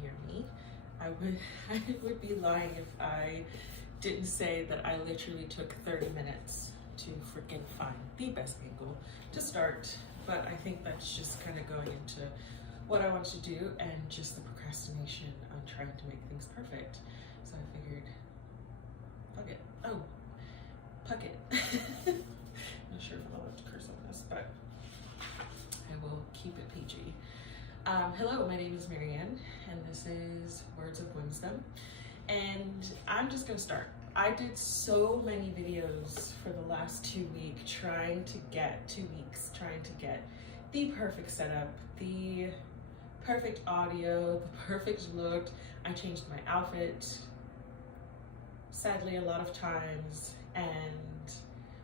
hear me. I would be lying if I didn't say that I literally took 30 minutes to freaking find the best angle to start. But I think that's just kind of going into what I want to do and just the procrastination on trying to make things perfect. So I figured, fuck it. Oh, puck it. Not sure if I'm allowed to curse on this, but I will keep it PG. Hello, my name is Marianne, and this is Words of Wisdom. And I'm just gonna start. I did so many videos for the last 2 weeks trying to get the perfect setup, the perfect audio, the perfect look. I changed my outfit, sadly, a lot of times, and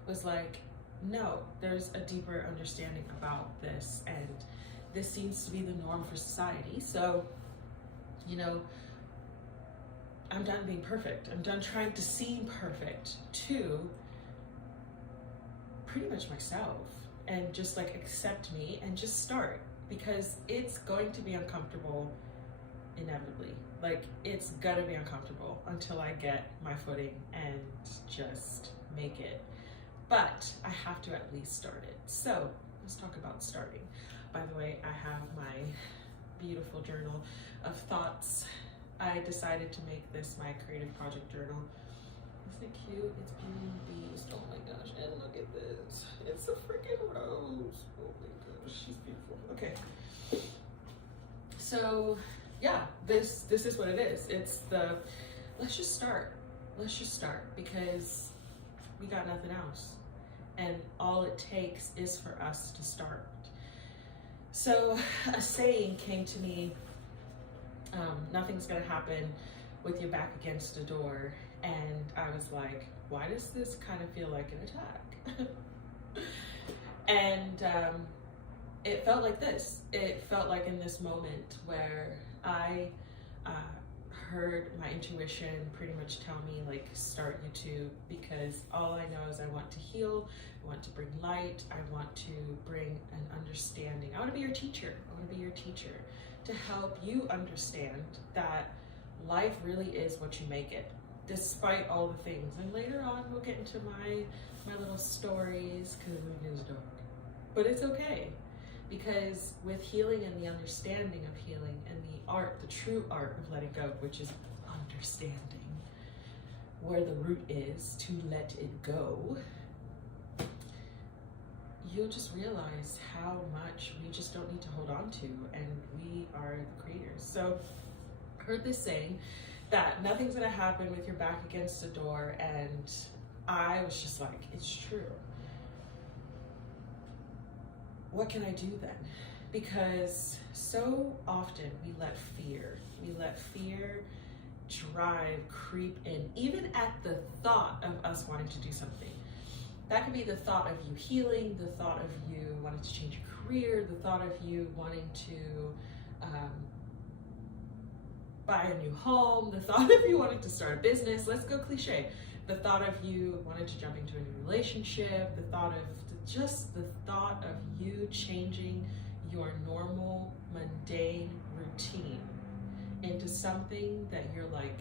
was like, no, there's a deeper understanding about this, and this seems to be the norm for society. So, you know, I'm done being perfect. I'm done trying to seem perfect to pretty much myself, and just like accept me and just start, because it's going to be uncomfortable inevitably. Like, it's gonna be uncomfortable until I get my footing and just make it. But I have to at least start it. So let's talk about starting. By the way, I have my beautiful journal of thoughts. I decided to make this my creative project journal. Isn't it cute? It's Beauty and the Beast. Oh my gosh, and look at this. It's a freaking rose. Oh my gosh, she's beautiful. Okay. So yeah, this is what it is. It's the, let's just start. Let's just start, because we got nothing else. And all it takes is for us to start. So a saying came to me, nothing's gonna happen with your back against a door. And I was like, why does this kind of feel like an attack? And it felt like this. It felt like in this moment where I heard my intuition pretty much tell me, like, start YouTube, because all I know is I want to heal, I want to bring light, I want to bring an understanding. I want to be your teacher. I want to be your teacher to help you understand that life really is what you make it, despite all the things. And later on, we'll get into my little stories, because it is dark. But it's okay, because with healing and the understanding of healing and the art, the true art of letting go, which is understanding where the root is to let it go, you'll just realize how much we just don't need to hold on to, and we are the creators. So I heard this saying that nothing's gonna happen with your back against a door, and I was just like, it's true. What can I do then? Because so often we let fear drive, creep in, even at the thought of us wanting to do something. That could be the thought of you healing, the thought of you wanting to change your career, the thought of you wanting to buy a new home, the thought of you wanting to start a business. Let's go cliche. The thought of you wanting to jump into a new relationship, the thought of you changing your normal, mundane routine into something that you're like,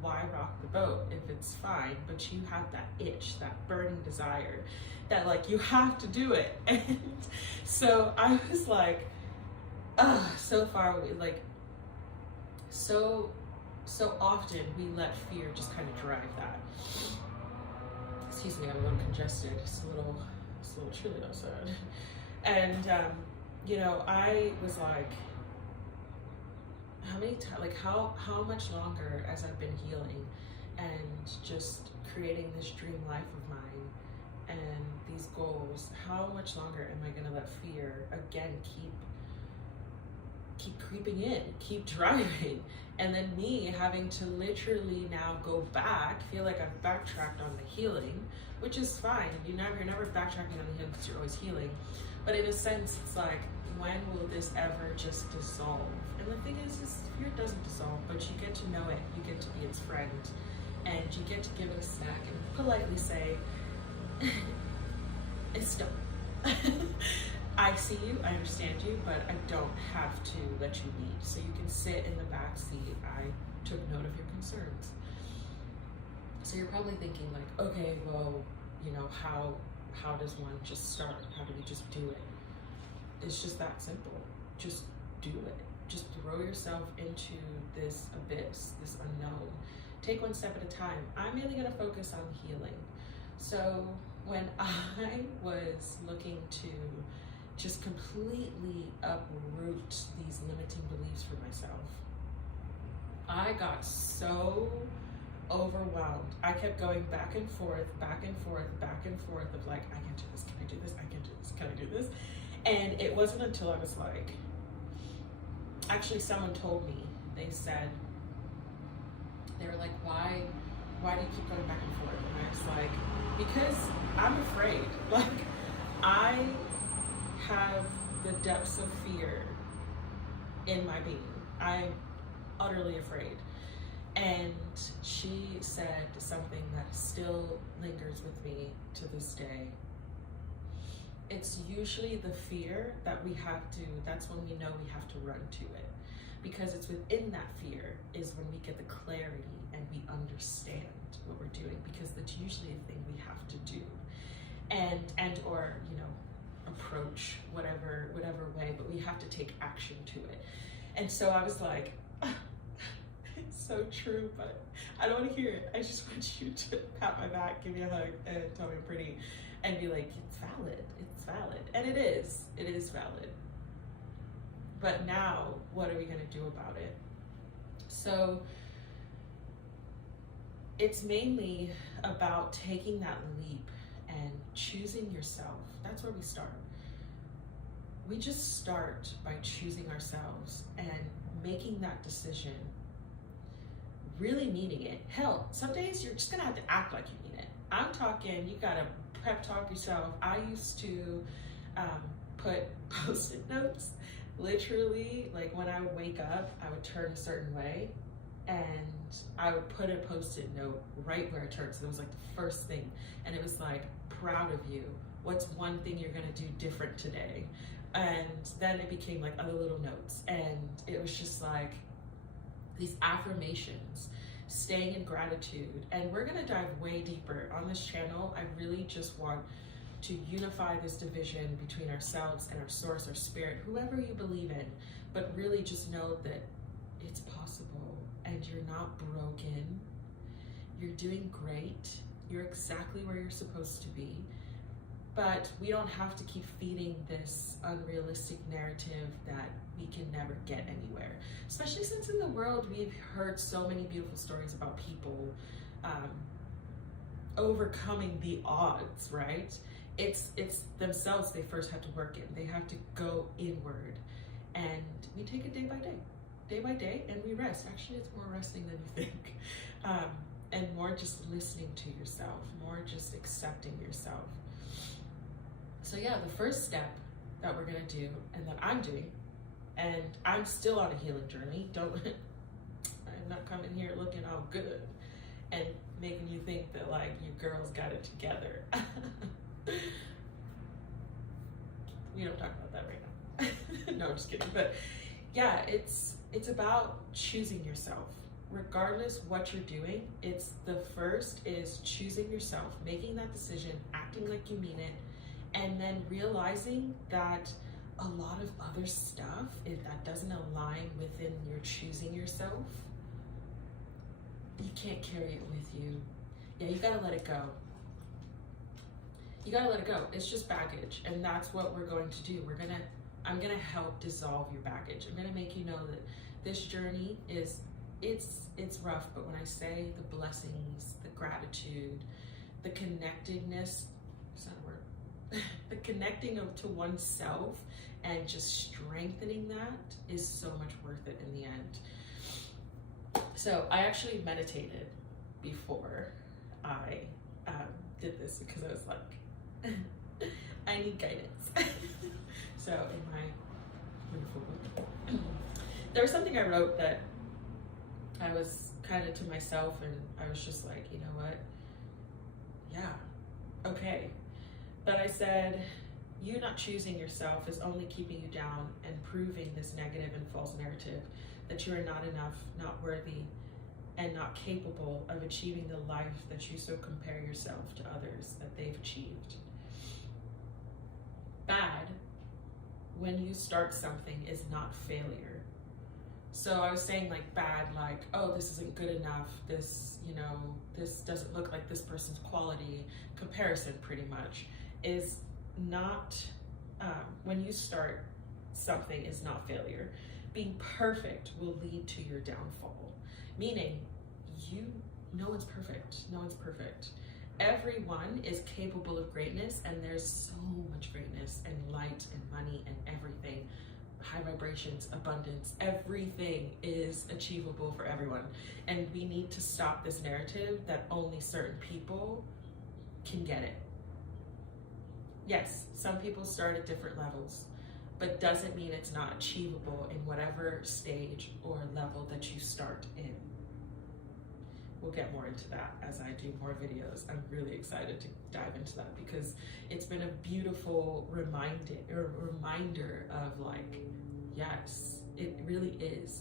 why rock the boat if it's fine? But you have that itch, that burning desire, that like you have to do it. And so I was like, so far away, like so often we let fear just kind of drive that. Excuse me, I'm a little congested. It's a little chilly outside. And you know, I was like, how much longer, as I've been healing and just creating this dream life of mine and these goals, how much longer am I gonna let fear again keep creeping in, keep driving, and then me having to literally now go back, feel like I've backtracked on the healing, which is fine. You're never backtracking on the healing because you're always healing. But in a sense, it's like, when will this ever just dissolve? And the thing is fear doesn't dissolve, but you get to know it, you get to be its friend, and you get to give it a snack and politely say, it's done. I see you, I understand you, but I don't have to let you lead. So you can sit in the back seat. I took note of your concerns. So you're probably thinking like, okay, well, you know, how does one just start? How do we just do it? It's just that simple. Just do it. Just throw yourself into this abyss, this unknown. Take one step at a time. I'm mainly going to focus on healing. So when I was looking to just completely uproot these limiting beliefs for myself, I got so overwhelmed. I kept going back and forth, back and forth, back and forth of like, I can't do this, can I do this, I can't do this, can I do this? And it wasn't until I was like, actually someone told me, they said, they were like, why do you keep going back and forth? And I was like, because I'm afraid. Like, I have the depths of fear in my being. I'm utterly afraid. And she said something that still lingers with me to this day. It's usually the fear that we have to, that's when we know we have to run to it. Because it's within that fear is when we get the clarity and we understand what we're doing, because that's usually a thing we have to do. And or, you know, approach whatever way, but we have to take action to it. And so I was like, it's so true, but I don't want to hear it. I just want you to pat my back, give me a hug, and tell me I'm pretty, and be like, it's valid, and it is valid. But now, what are we gonna do about it? So it's mainly about taking that leap and choosing yourself. That's where we start. We just start by choosing ourselves and making that decision, really meaning it. Hell, some days you're just gonna have to act like you mean it. I'm talking, you gotta pep talk yourself. I used to put post-it notes, literally, like when I would wake up, I would turn a certain way and I would put a post-it note right where I turned. So it was like the first thing. And it was like, proud of you. What's one thing you're gonna do different today? And then it became like other little notes. And it was just like these affirmations, staying in gratitude. And we're gonna dive way deeper on this channel. I really just want to unify this division between ourselves and our source, our spirit, whoever you believe in, but really just know that it's possible and you're not broken. You're doing great. You're exactly where you're supposed to be. But we don't have to keep feeding this unrealistic narrative that we can never get anywhere. Especially since in the world we've heard so many beautiful stories about people overcoming the odds, right? It's themselves they first have to work in. They have to go inward. And we take it day by day, and we rest. Actually, it's more resting than you think. And more just listening to yourself, more just accepting yourself. So yeah, the first step that we're gonna do, and that I'm doing, and I'm still on a healing journey. I'm not coming here looking all good and making you think that like you girls got it together. We don't talk about that right now. No, I'm just kidding. But yeah, it's about choosing yourself. Regardless what you're doing, it's the first is choosing yourself, making that decision, acting like you mean it, and then realizing that a lot of other stuff, if that doesn't align within your choosing yourself, you can't carry it with you. Yeah, you gotta let it go. You gotta let it go. It's just baggage, and that's what we're going to do. I'm gonna help dissolve your baggage. I'm gonna make you know that this journey is, it's rough, but when I say the blessings, the gratitude, the connectedness, it's not a word, the connecting to oneself and just strengthening that is so much worth it in the end. So I actually meditated before I did this because I was like, I need guidance. So in my wonderful book, there was something I wrote that I was kind of to myself, and I was just like, you know what? Yeah, okay. But I said, You not choosing yourself is only keeping you down and proving this negative and false narrative that you are not enough, not worthy, and not capable of achieving the life that you so compare yourself to others that they've achieved. Bad, when you start something, is not failure. So I was saying like bad, like, oh, this isn't good enough. This, you know, this doesn't look like this person's quality. Comparison pretty much is not, when you start something is not failure. Being perfect will lead to your downfall. Meaning no one's perfect. No one's perfect. Everyone is capable of greatness, and there's so much greatness and light and money and everything. High vibrations, abundance, everything is achievable for everyone. And we need to stop this narrative that only certain people can get it. Yes, some people start at different levels, but doesn't mean it's not achievable in whatever stage or level that you start in. We'll get more into that as I do more videos. I'm really excited to dive into that because it's been a beautiful reminder of like, yes, it really is.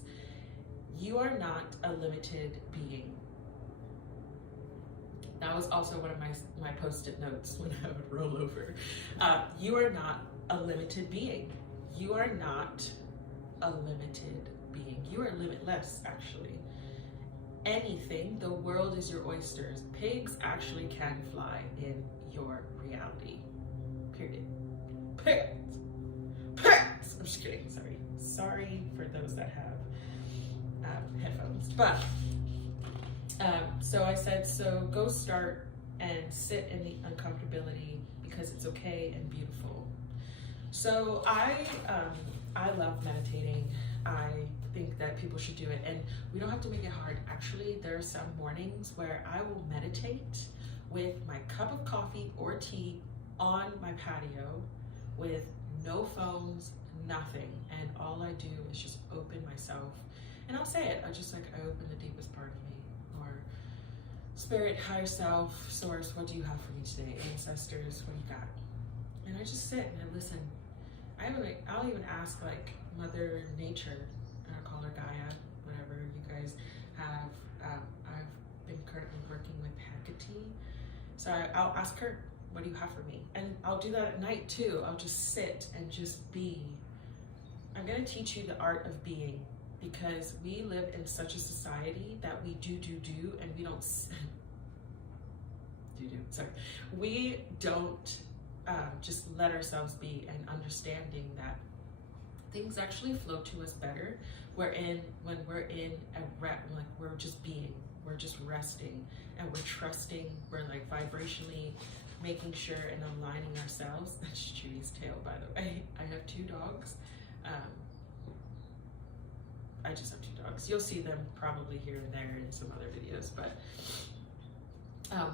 You are not a limited being. That was also one of my post-it notes when I would roll over. You are not a limited being. You are not a limited being. You are limitless, actually. Anything, the world is your oysters. Pigs actually can fly in your reality. Period. Pigs. Pigs. I'm just kidding. Sorry for those that have headphones. But so I said, so go start and sit in the uncomfortability because it's okay and beautiful. So I love meditating. I think that people should do it, and we don't have to make it hard. Actually, there are some mornings where I will meditate with my cup of coffee or tea on my patio with no phones, nothing, and all I do is just open myself, and I'll say it, I open the deepest part of me, or spirit, higher self, source, what do you have for me today? Ancestors, what do you got? And I just sit and I listen. I'll even ask like Mother Nature, I call her Gaia, whatever you guys have. I've been currently working with Hecate, so I'll ask her, what do you have for me? And I'll do that at night too. I'll just sit and just be. I'm gonna teach you the art of being, because we live in such a society that we do, and we don't, we don't just let ourselves be, and understanding that things actually flow to us better. When we're in we're just being, we're just resting, and we're trusting, we're like vibrationally making sure and aligning ourselves. That's Judy's tail, by the way. I have 2 dogs. I just have 2 dogs. You'll see them probably here and there in some other videos, but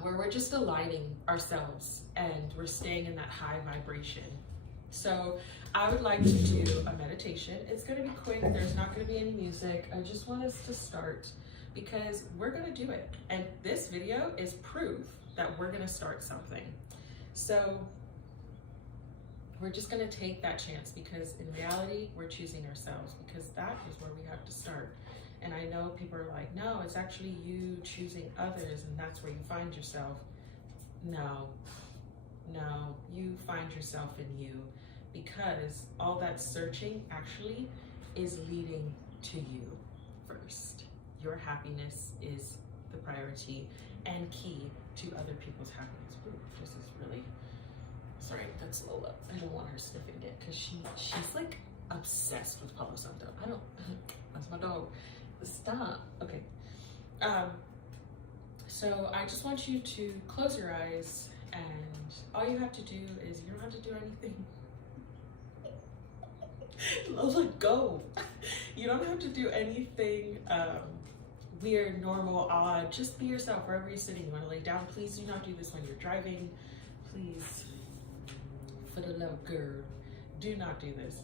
where we're just aligning ourselves and we're staying in that high vibration. So I would like to do a meditation. It's gonna be quick, there's not gonna be any music. I just want us to start because we're gonna do it. And this video is proof that we're gonna start something. So we're just gonna take that chance, because in reality, we're choosing ourselves, because that is where we have to start. And I know people are like, no, it's actually you choosing others, and that's where you find yourself. No, you find yourself in you, because all that searching actually is leading to you first. Your happiness is the priority and key to other people's happiness. Ooh, this is really, sorry, that's Lola. I don't want her sniffing it because she's like obsessed with Palo Santo. That's my dog. Stop. Okay. So I just want you to close your eyes, and all you have to do is, you don't have to do anything. Lola, go. You don't have to do anything weird, normal, odd. Just be yourself wherever you're sitting. You want to lay down? Please do not do this when you're driving. Please, for the love of God, do not do this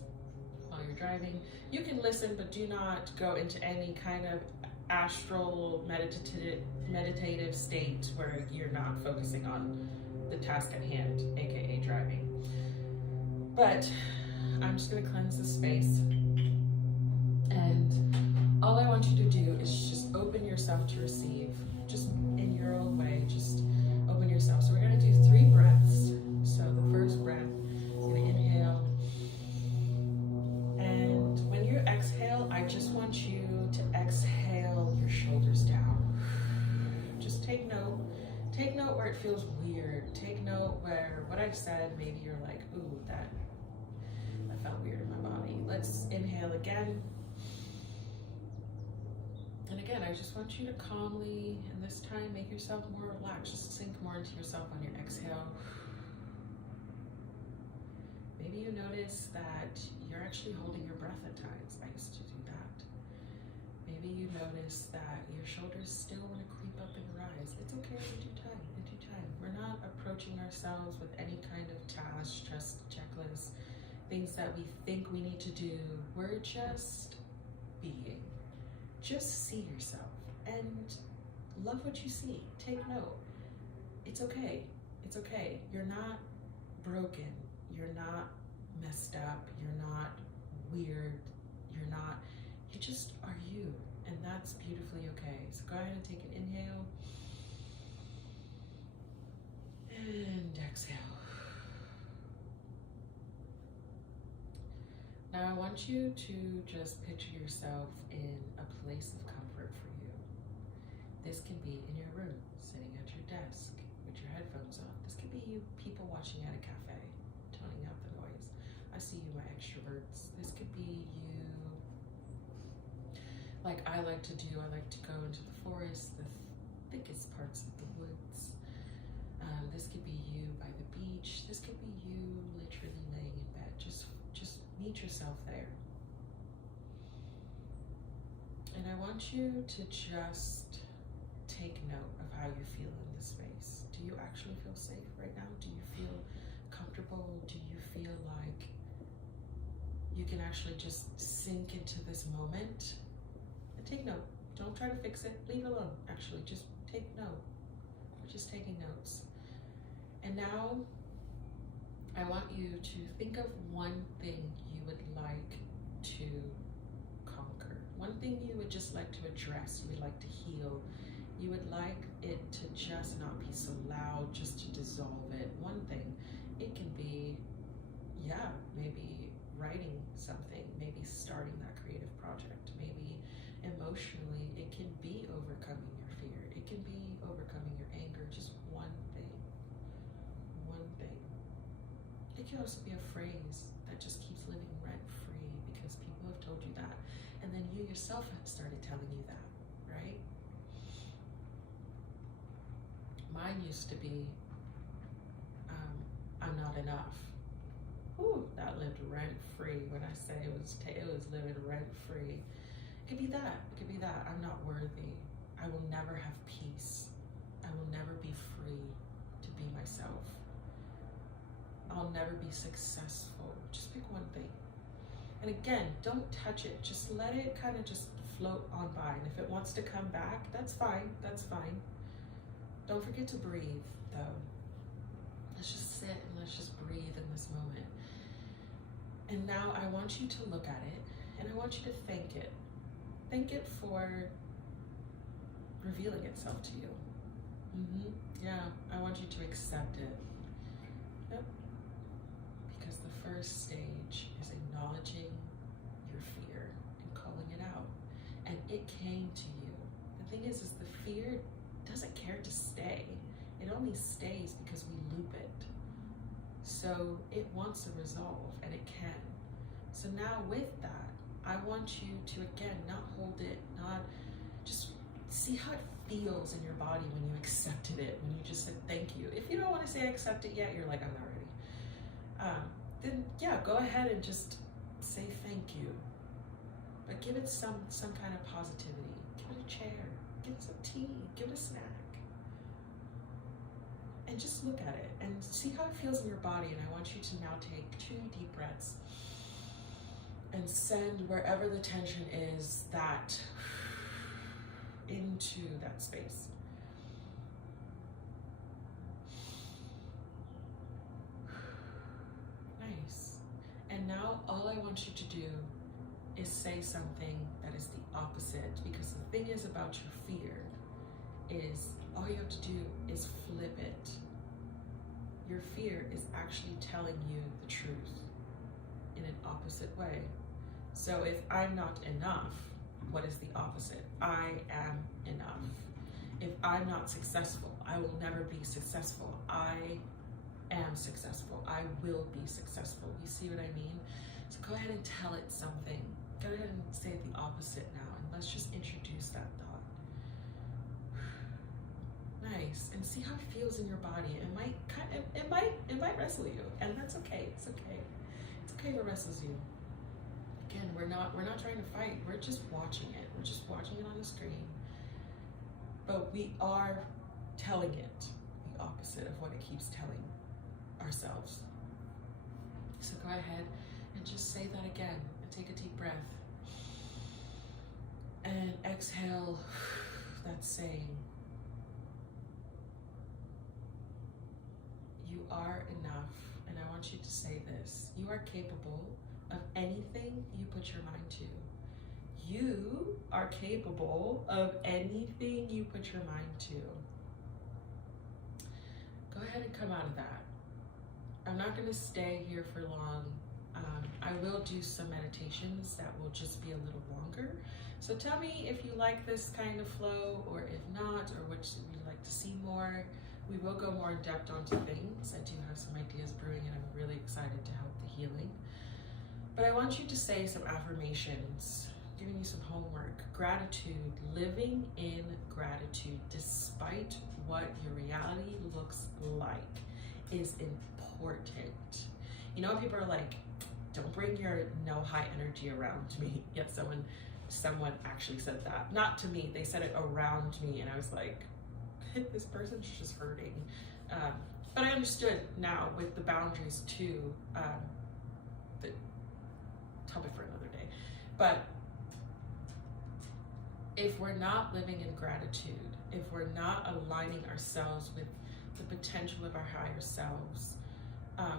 while you're driving. You can listen, but do not go into any kind of astral meditative state where you're not focusing on the task at hand, aka driving. But I'm just gonna cleanse the space. And all I want you to do is just open yourself to receive, just in your own way, just open yourself. So we're gonna do 3 breaths. So the first breath, you're gonna inhale. And when you exhale, I just want you to exhale your shoulders down. Just take note. Take note where it feels weird. Take note where what I've said, maybe you're like, ooh, that felt weird in my body. Let's inhale again. And again, I just want you to calmly, and this time, make yourself more relaxed. Just sink more into yourself on your exhale. Maybe you notice that you're actually holding your breath at times. I used to do that. Maybe you notice that your shoulders still want to creep up and rise. It's okay in due time, in due time. We're not approaching ourselves with any kind of task, just checklist, things that we think we need to do. We're just being. Just see yourself and love what you see. Take note. It's okay. It's okay. You're not broken. You're not messed up. You're not weird. You're not. You just are you. And that's beautifully okay. So go ahead and take an inhale. And exhale. Now I want you to just picture yourself in a place of comfort for you. This can be in your room, sitting at your desk with your headphones on. This could be you people watching at a cafe, toning out the noise. I see you, my extroverts. This could be you, like I like to do. I like to go into the forest, the thickest parts of the woods. This could be you by the beach. This could be you literally laying in bed. Just meet yourself there. And I want you to just take note of how you feel in this space. Do you actually feel safe right now? Do you feel comfortable? Do you feel like you can actually just sink into this moment? And take note. Don't try to fix it. Leave it alone. Actually, just take note. We're just taking notes. And now I want you to think of one thing you would like to conquer. One thing you would just like to address, you would like to heal. You would like it to just not be so loud, just to dissolve it. One thing. It can be, maybe writing something, maybe starting that creative project, maybe emotionally, it can be overcoming your fear. It can be overcoming your anger, just one thing. One thing. It can also be a phrase that just keeps living rent-free because people have told you that. And then you yourself have started telling you that, right? Mine used to be, I'm not enough. Ooh, that lived rent-free. When I say it was living rent-free. It could be that. It could be that. I'm not worthy. I will never have peace. I will never be free to be myself. I'll never be successful. Just pick one thing. And again, don't touch it. Just let it kind of just float on by. And if it wants to come back, that's fine. That's fine. Don't forget to breathe, though. Let's just sit and let's just breathe in this moment. And now I want you to look at it and I want you to thank it. Thank it for revealing itself to you. Yeah, I want you to accept it. Yep. Because the first stage is acknowledging your fear and calling it out. And it came to you. The thing is the fear doesn't care to stay. It only stays because we loop it. So it wants a resolve, and it can. So now with that, I want you to, again, not hold it, not just see how it feels in your body when you accepted it, when you just said thank you. If you don't want to say accept it yet, you're like, I'm not ready. Then yeah, go ahead and just say thank you. But give it some kind of positivity. Give it a chair, give it some tea, give it a snack. And just look at it and see how it feels in your body. And I want you to now take 2 deep breaths and send wherever the tension is that into that space. Nice. And now all I want you to do is say something that is the opposite, because the thing is about your fear is all you have to do is flip it. Your fear is actually telling you the truth in an opposite way. So if I'm not enough, what is the opposite? I am enough. If I'm not successful, I will never be successful. I am successful. I will be successful. You see what I mean? So go ahead and tell it something. Go ahead and say the opposite now, and let's just introduce that thought. Nice. And see how it feels in your body. It might wrestle you, and that's okay. It's okay. It's okay if it wrestles you. Again, we're not trying to fight. We're just watching it. We're just watching it on the screen. But we are telling it the opposite of what it keeps telling ourselves. So go ahead and just say that again, and take a deep breath. And exhale that saying. You are enough. And I want you to say this. You are capable of anything you put your mind to. You are capable of anything you put your mind to. Go ahead and come out of that. I'm not going to stay here for long. I will do some meditations that will just be a little longer. So tell me if you like this kind of flow, or if not, or which you'd like to see more. We will go more in depth onto things. I do have some ideas brewing, and I'm really excited to help the healing. But I want you to say some affirmations, giving you some homework. Gratitude, living in gratitude despite what your reality looks like is important. You know, people are like, don't bring your no high energy around me. Yet someone actually said that. Not to me, they said it around me, and I was like, this person's just hurting. But I understood now with the boundaries too, the topic for another day. But if we're not living in gratitude, if we're not aligning ourselves with the potential of our higher selves,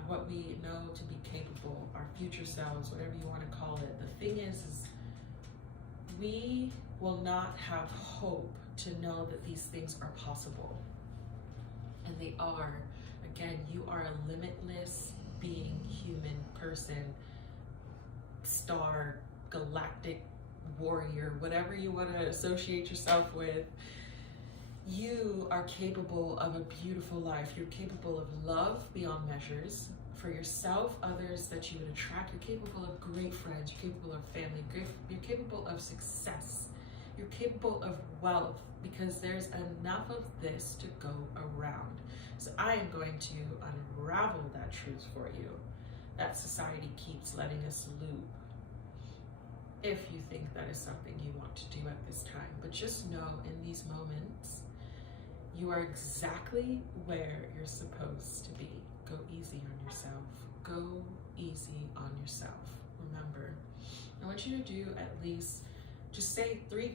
what we know to be capable, our future selves, whatever you want to call it, the thing is we will not have hope to know that these things are possible. And they are. Again, you are a limitless being, human, person, star, galactic warrior, whatever you want to associate yourself with. You are capable of a beautiful life. You're capable of love beyond measures for yourself, others that you would attract. You're capable of great friends. You're capable of family. You're capable of success. You're capable of wealth, because there's enough of this to go around. So I am going to unravel that truth for you that society keeps letting us loop, if you think that is something you want to do at this time. But just know, in these moments, you are exactly where you're supposed to be. Go easy on yourself. Go easy on yourself. Remember, I want you to do at least, just say 3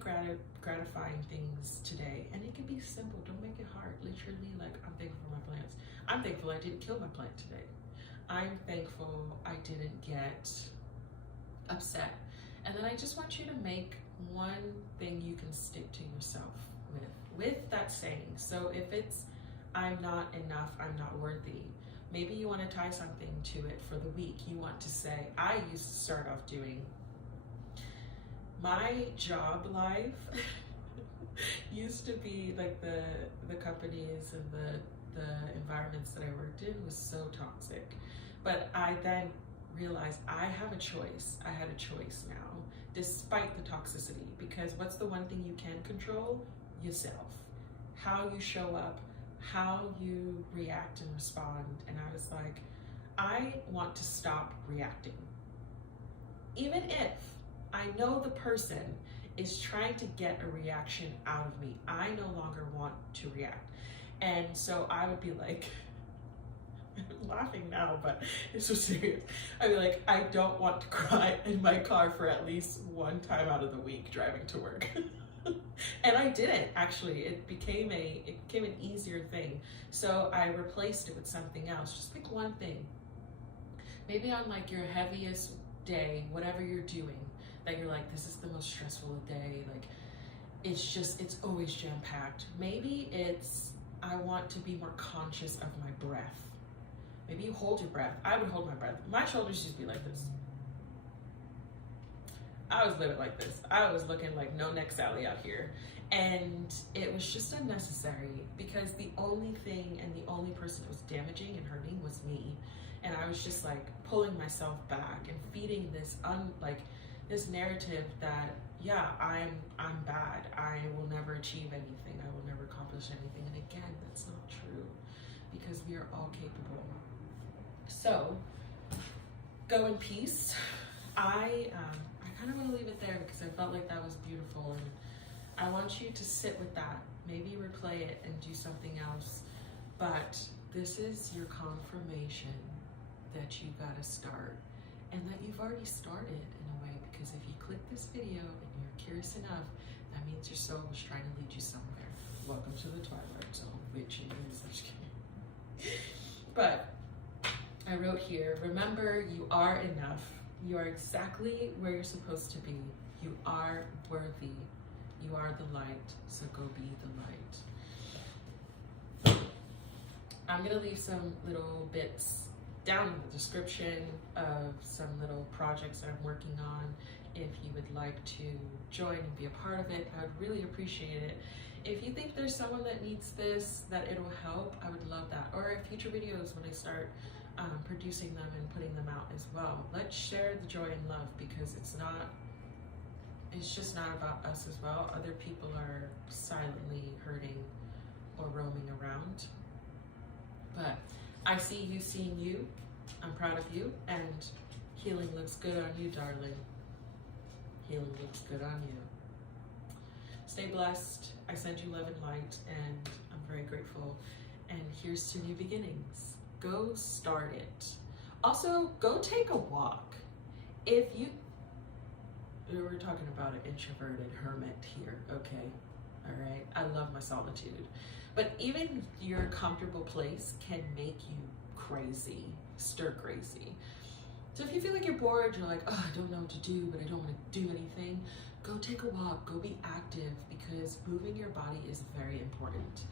gratifying things today. And it can be simple. Don't make it hard. Literally, like, I'm thankful for my plants. I'm thankful I didn't kill my plant today. I'm thankful I didn't get upset. And then I just want you to make one thing you can stick to yourself with that saying. So if it's, I'm not enough, I'm not worthy, maybe you want to tie something to it for the week. You want to say, I used to start off doing, my job life used to be like the companies and the environments that I worked in was so toxic. But I then realized I have a choice. I had a choice now, despite the toxicity, because what's the one thing you can control? Yourself. How you show up, how you react and respond. And I was like, I want to stop reacting. Even if I know the person is trying to get a reaction out of me, I no longer want to react. And so I would be like, I'm laughing now, but it's so serious. I'd be like, I don't want to cry in my car for at least one time out of the week driving to work. And I didn't, actually. It became an easier thing. So I replaced it with something else. Just pick one thing. Maybe on like your heaviest day, whatever you're doing, that you're like, this is the most stressful day, like it's always jam-packed. Maybe it's, I want to be more conscious of my breath. Maybe you hold your breath. I would hold my breath. My shoulders used to be like this. I was living like this. I was looking like no neck Sally out here. And it was just unnecessary, because the only thing and the only person that was damaging and hurting was me. And I was just like pulling myself back and feeding this this narrative that, yeah, I'm bad. I will never achieve anything. I will never accomplish anything. And again, that's not true, because we are all capable. So go in peace. I kind of want to leave it there because I felt like that was beautiful, and I want you to sit with that, maybe replay it and do something else. But this is your confirmation that you gotta start, and that you've already started in a way, because if you click this video and you're curious enough, that means your soul was trying to lead you somewhere. Welcome to the Twilight Zone, bitch. But I wrote here, remember, you are enough. You are exactly where you're supposed to be. You are worthy. You are the light, so go be the light. I'm gonna leave some little bits down in the description of some little projects that I'm working on. If you would like to join and be a part of it, I would really appreciate it. If you think there's someone that needs this, that it'll help, I would love that. Or future videos when I start producing them and putting them out as well. Let's share the joy and love, because it's just not about us as well. Other people are silently hurting or roaming around. But I see you seeing you. I'm proud of you, and healing looks good on you, darling. Healing looks good on you. Stay blessed. I send you love and light, and I'm very grateful. And here's to new beginnings. Go start it. Also, go take a walk. If you, we're talking about an introverted hermit here, okay? All right, I love my solitude. But even your comfortable place can make you crazy, stir crazy. So if you feel like you're bored, you're like, oh, I don't know what to do, but I don't want to do anything, go take a walk, go be active, because moving your body is very important.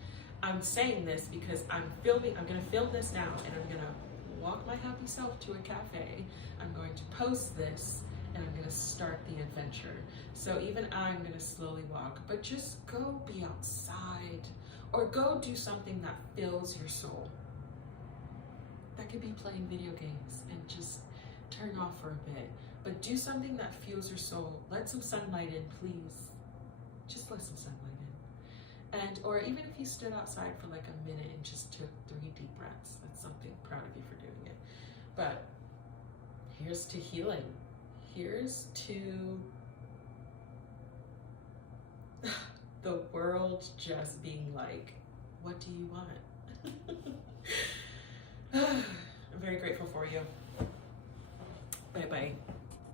I'm saying this because I'm gonna film this now, and I'm gonna walk my happy self to a cafe. I'm going to post this, and I'm gonna start the adventure. So even I'm gonna slowly walk, but just go be outside, or go do something that fills your soul. That could be playing video games and just turn off for a bit, but do something that fuels your soul. Let some sunlight in, please. Just let some sunlight in. And, or even if you stood outside for like a minute and just took 3 deep breaths, that's something. Proud of you for doing it. But here's to healing. Here's to the world just being like, what do you want? I'm very grateful for you. Bye-bye.